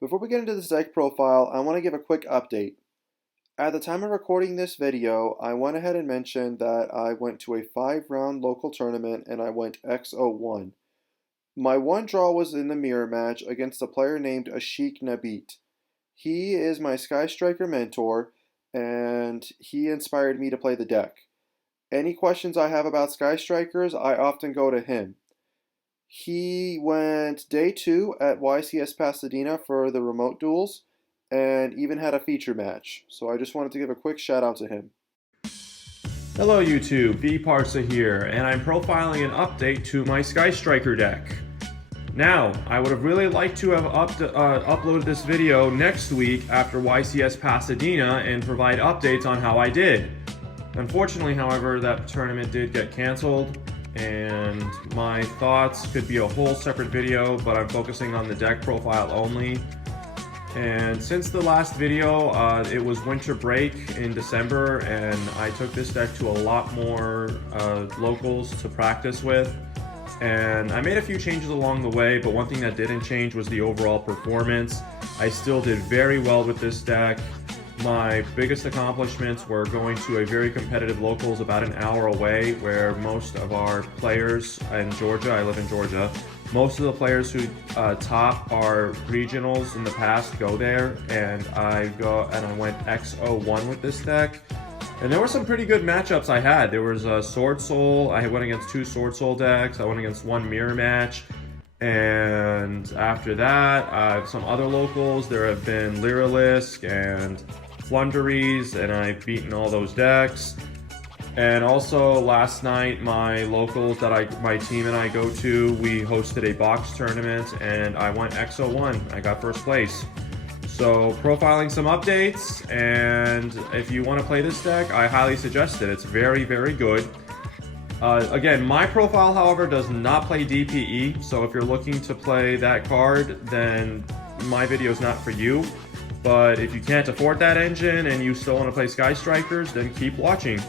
Before we get into this deck profile, I want to give a quick update. At the time of recording this video, I went ahead and mentioned that I went to a 5-round local tournament and I went X01. My one draw was in the mirror match against a player named Ashik Nabit. He is my Sky Striker mentor and he inspired me to play the deck. Any questions I have about Sky Strikers, I often go to him. He went day 2 at YCS Pasadena for the remote duels and even had a feature match. So I just wanted to give a quick shout out to him. Hello YouTube, vParsa here, and I'm profiling an update to my Sky Striker deck. Now, I would have really liked to have uploaded this video next week after YCS Pasadena and provide updates on how I did. Unfortunately, however, that tournament did get canceled, and my thoughts could be a whole separate video, but I'm focusing on the deck profile only. And since the last video, it was winter break in December, and I took this deck to a lot more locals to practice with. And I made a few changes along the way, but one thing that didn't change was the overall performance. I still did very well with this deck. My biggest accomplishments were going to a very competitive locals about an hour away, where most of our players in Georgia, I live in Georgia, most of the players who top our regionals in the past go there, and I went X01 with this deck. And there were some pretty good matchups I had. There was a Sword Soul. I went against 2 Sword Soul decks. I went against 1 mirror match. And after that, some other locals. There have been Lyralisk and Flunderies, and I've beaten all those decks. And also last night, my locals that my team and I go to, we hosted a box tournament, and I went X01. I got first place. So profiling some updates, and if you want to play this deck, I highly suggest it. It's very, very good. Again, my profile, however, does not play DPE, so if you're looking to play that card, then my video is not for you. But if you can't afford that engine and you still want to play Sky Strikers, then keep watching.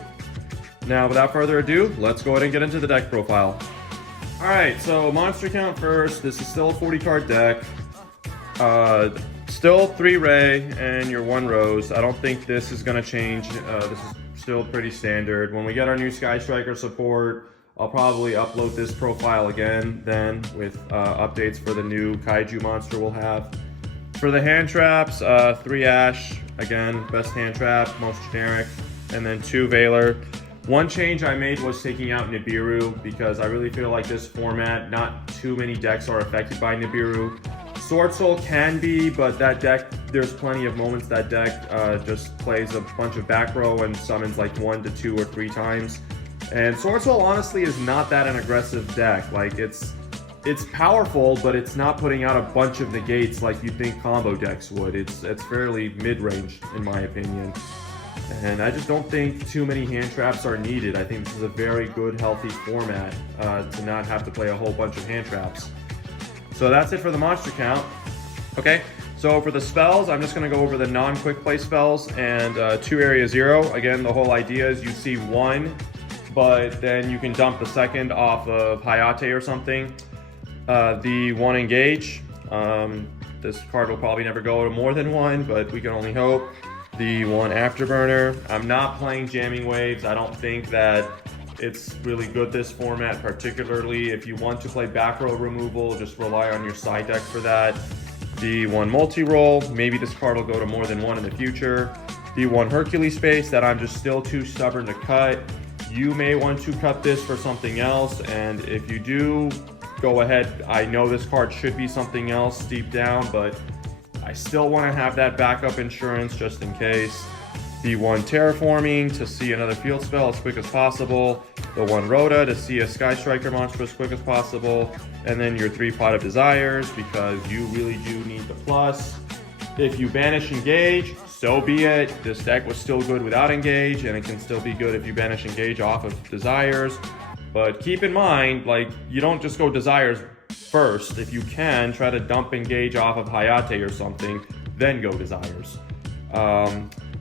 Now, without further ado, let's go ahead and get into the deck profile. Alright, so monster count first. This is still a 40 card deck. Still 3 Ray and your 1 Rose. I don't think this is going to change. This is still pretty standard. When we get our new Sky Striker support, I'll probably upload this profile again then with updates for the new Kaiju monster we'll have. For the hand traps, 3 Ash, again, best hand trap, most generic, and then 2 Veiler. One change I made was taking out Nibiru, because I really feel like this format, not too many decks are affected by Nibiru. Sword Soul can be, but that deck, there's plenty of moments that deck just plays a bunch of back row and summons like 1 to 2 or 3 times. And Sword Soul honestly is not that an aggressive deck. Like it's powerful, but it's not putting out a bunch of negates like you think combo decks would. It's fairly mid-range in my opinion. And I just don't think too many hand traps are needed. I think this is a very good, healthy format to not have to play a whole bunch of hand traps. So that's it for the monster count. Okay, so for the spells, I'm just going to go over the non-quick play spells and 2 Area 0. Again, the whole idea is you see 1, but then you can dump the second off of Hayate or something. The 1 Engage. This card will probably never go to more than 1, but we can only hope. The 1 Afterburner. I'm not playing Jamming Waves. I don't think that it's really good this format, particularly if you want to play back row removal, just rely on your side deck for that. The 1 Multi-Roll, maybe this card will go to more than 1 in the future. The 1 Hercules Space that I'm just still too stubborn to cut. You may want to cut this for something else, and if you do, go ahead. I know this card should be something else deep down, but I still want to have that backup insurance just in case. The 1 Terraforming to see another field spell as quick as possible. The 1 Rhoda to see a Sky Striker monster as quick as possible. And then your 3 Pot of Desires, because you really do need the plus. If you banish Engage, so be it. This deck was still good without Engage, and it can still be good if you banish Engage off of Desires. But keep in mind, like, you don't just go Desires first. If you can, try to dump Engage off of Hayate or something, then go Desires.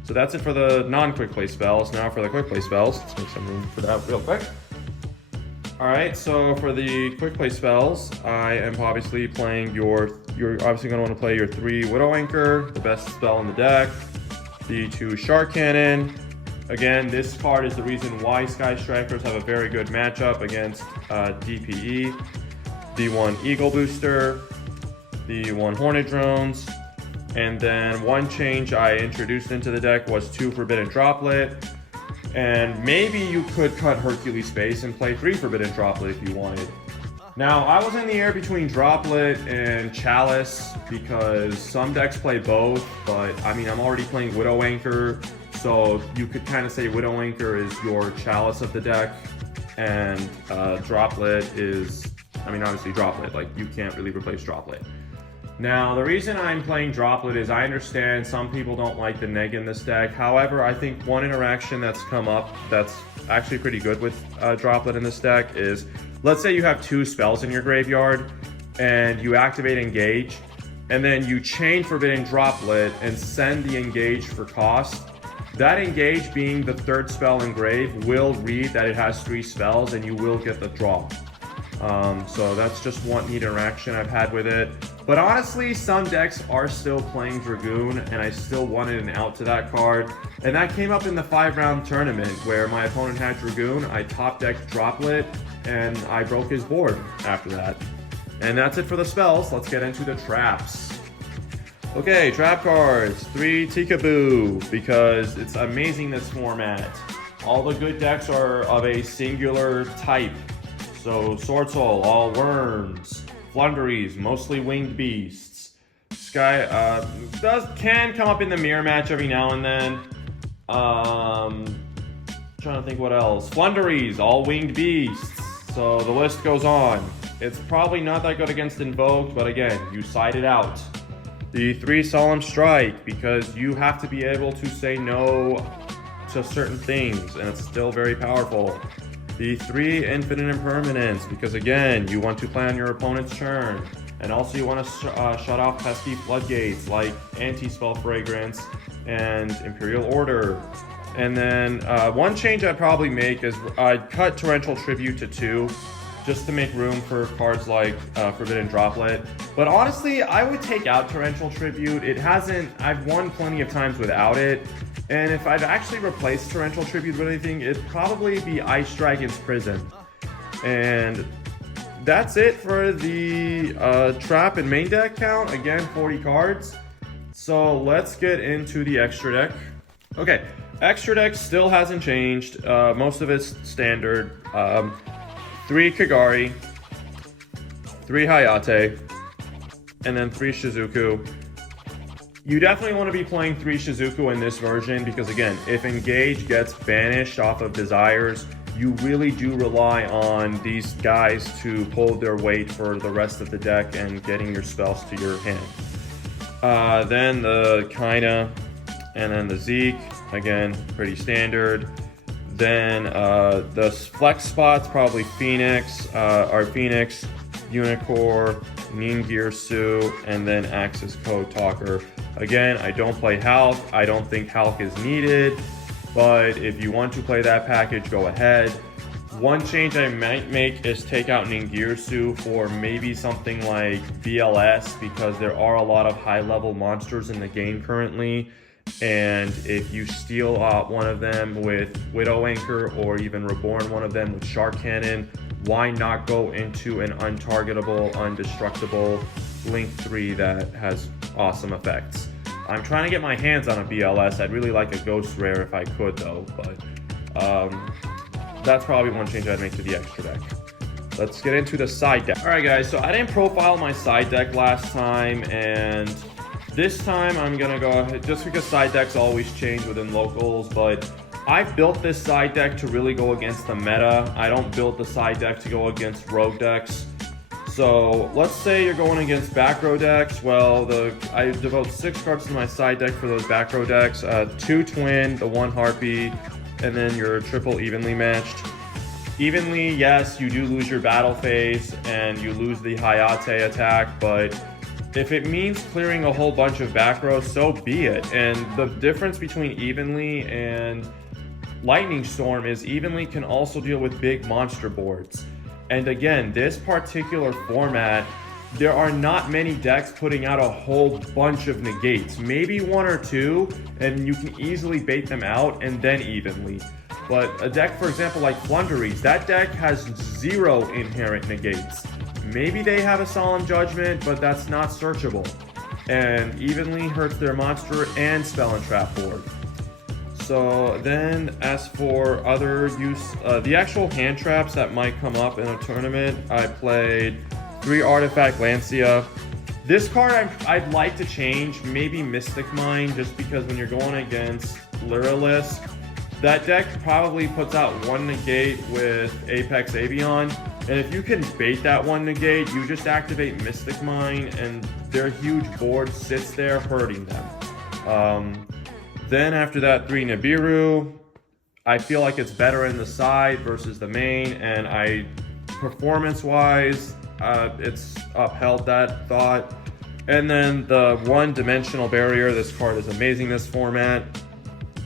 So that's it for the non-quick play spells. Now for the quick play spells, let's make some room for that real quick. Alright, so for the quick play spells, I am obviously playing you're obviously going to want to play your 3 Widow Anchor, the best spell in the deck, the 2 Shark Cannon. Again, this card is the reason why Sky Strikers have a very good matchup against DPE, the 1 Eagle Booster, the 1 Hornet Drones, and then one change I introduced into the deck was 2 Forbidden Droplet. And maybe you could cut Hercules Space and play 3 Forbidden Droplet if you wanted. Now, I was in the air between Droplet and Chalice because some decks play both, but I mean, I'm already playing Widow Anchor, so you could kind of say Widow Anchor is your Chalice of the deck, and Droplet is, I mean, obviously Droplet, like you can't really replace Droplet. Now, the reason I'm playing Droplet is I understand some people don't like the neg in this deck. However, I think one interaction that's come up that's actually pretty good with Droplet in this deck is, let's say you have 2 spells in your graveyard and you activate Engage, and then you chain Forbidden Droplet and send the Engage for cost. That Engage, being the 3rd spell in grave, will read that it has 3 spells and you will get the draw. So that's just one neat interaction I've had with it. But honestly, some decks are still playing Dragoon, and I still wanted an out to that card. And that came up in the 5-round tournament where my opponent had Dragoon. I top-decked Droplet, and I broke his board after that. And that's it for the spells. Let's get into the traps. Okay, trap cards. 3 Tikaboo, because it's amazing this format. All the good decks are of a singular type. So Sword Soul, all worms. Flunderies, mostly winged beasts. Sky can come up in the mirror match every now and then. Trying to think what else. Flunderies, all winged beasts. So the list goes on. It's probably not that good against Invoked, but again, you side it out. The 3 Solemn Strike, because you have to be able to say no to certain things, and it's still very powerful. The 3 Infinite Impermanence, because again, you want to play on your opponent's turn. And also you want to shut off pesky floodgates like Anti-Spell Fragrance and Imperial Order. And then one change I'd probably make is I'd cut Torrential Tribute to 2, just to make room for cards like Forbidden Droplet. But honestly, I would take out Torrential Tribute. I've won plenty of times without it. And if I'd actually replaced Torrential Tribute with anything, it'd probably be Ice Dragon's Prison. And that's it for the trap and main deck count. Again, 40 cards. So let's get into the extra deck. Okay, extra deck still hasn't changed. Most of it's standard. 3 Kagari, 3 Hayate, and then 3 Shizuku. You definitely want to be playing 3 Shizuku in this version because, again, if Engage gets banished off of Desires, you really do rely on these guys to hold their weight for the rest of the deck and getting your spells to your hand. Then the Kaina, and then the Zeke, again, pretty standard. Then the flex spots, probably Phoenix, Unicorn, Ningirsu, and then Axis Code Talker. Again, I don't play Hulk. I don't think Hulk is needed, but if you want to play that package, go ahead. One change I might make is take out Ningirsu for maybe something like BLS, because there are a lot of high-level monsters in the game currently, and if you steal one of them with Widow Anchor, or even Reborn one of them with Shark Cannon, why not go into an untargetable, undestructible Link 3 that has awesome effects? I'm trying to get my hands on a BLS. I'd really like a Ghost Rare if I could, though, but that's probably one change I'd make to the extra deck. Let's get into the side deck. Alright guys, so I didn't profile my side deck last time, and this time I'm gonna go ahead, just because side decks always change within locals, but I've built this side deck to really go against the meta. I don't build the side deck to go against rogue decks. So let's say you're going against back row decks. Well, I devote 6 cards to my side deck for those back row decks. 2 Twin, the 1 Harpy, and then your triple evenly matched. Evenly, yes, you do lose your battle phase and you lose the Hayate attack, but if it means clearing a whole bunch of back rows, so be it. And the difference between Evenly and Lightning Storm is Evenly can also deal with big monster boards. And again, this particular format, there are not many decks putting out a whole bunch of negates. Maybe one or two, and you can easily bait them out and then evenly. But a deck, for example, like Flunderies, that deck has 0 inherent negates. Maybe they have a Solemn Judgment, but that's not searchable. And evenly hurts their monster and spell and trap board. So then, as for other use, the actual hand traps that might come up in a tournament, I played 3 Artifact Lancia. This card I'd like to change, maybe Mystic Mine, just because when you're going against Lyrilisk, that deck probably puts out 1 negate with Apex Avion, and if you can bait that 1 negate, you just activate Mystic Mine, and their huge board sits there hurting them. Then after that, 3 Nibiru. I feel like it's better in the side versus the main, and performance-wise, it's upheld that thought. And then the 1-dimensional barrier. This card is amazing this format.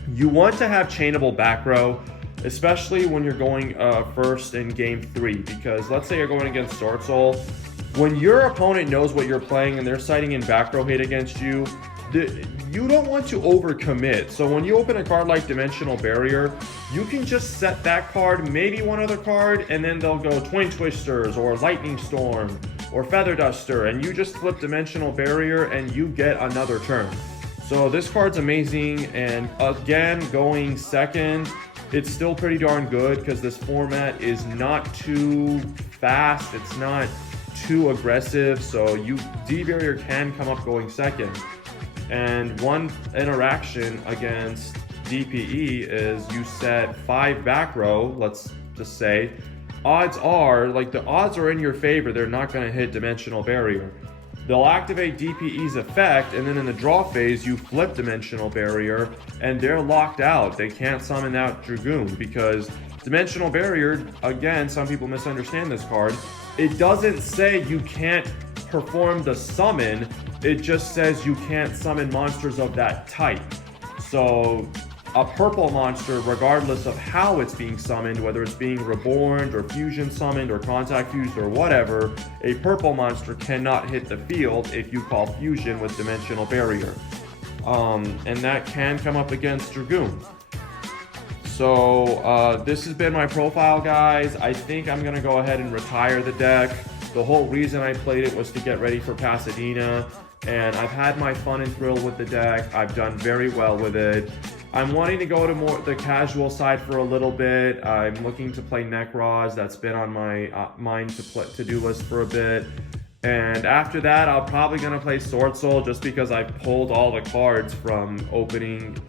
You want to have chainable back row, especially when you're going first in game 3, because let's say you're going against Sword Soul. When your opponent knows what you're playing and they're sighting in back row hate against you, you don't want to overcommit. So when you open a card like Dimensional Barrier, you can just set that card, maybe one other card, and then they'll go Twin Twisters or Lightning Storm or Feather Duster, and you just flip Dimensional Barrier and you get another turn. So this card's amazing, and again, going second, it's still pretty darn good because this format is not too fast, it's not too aggressive, so D-Barrier can come up going second. And one interaction against DPE is you set 5 back row, let's just say. Odds are, the odds are in your favor, they're not going to hit Dimensional Barrier. They'll activate DPE's effect, and then in the draw phase, you flip Dimensional Barrier, and they're locked out. They can't summon out Dragoon, because Dimensional Barrier, again, some people misunderstand this card, it doesn't say you can't perform the summon, it just says you can't summon monsters of that type. So a purple monster, regardless of how it's being summoned, whether it's being reborn or fusion summoned or contact fused or whatever, a purple monster cannot hit the field if you call fusion with Dimensional Barrier. And that can come up against Dragoon. So this has been my profile, guys. I think I'm going to go ahead and retire the deck. The whole reason I played it was to get ready for Pasadena, and I've had my fun and thrill with the deck. I've done very well with it. I'm wanting to go to more the casual side for a little bit. I'm looking to play Necroz. That's been on my mind to-do list for a bit. And after that, I'm probably going to play Sword Soul just because I pulled all the cards from opening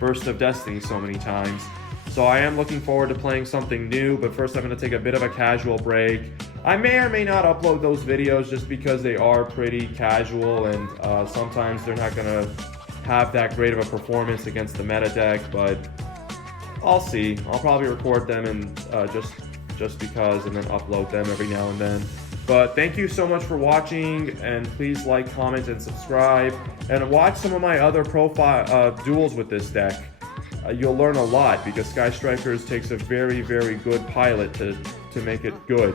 Burst of Destiny so many times. So I am looking forward to playing something new, but first I'm going to take a bit of a casual break. I may or may not upload those videos just because they are pretty casual, and sometimes they're not going to have that great of a performance against the meta deck, but I'll see. I'll probably record them and just because, and then upload them every now and then. But thank you so much for watching, and please like, comment, and subscribe, and watch some of my other profile duels with this deck. You'll learn a lot because Sky Strikers takes a very, very good pilot to make it good.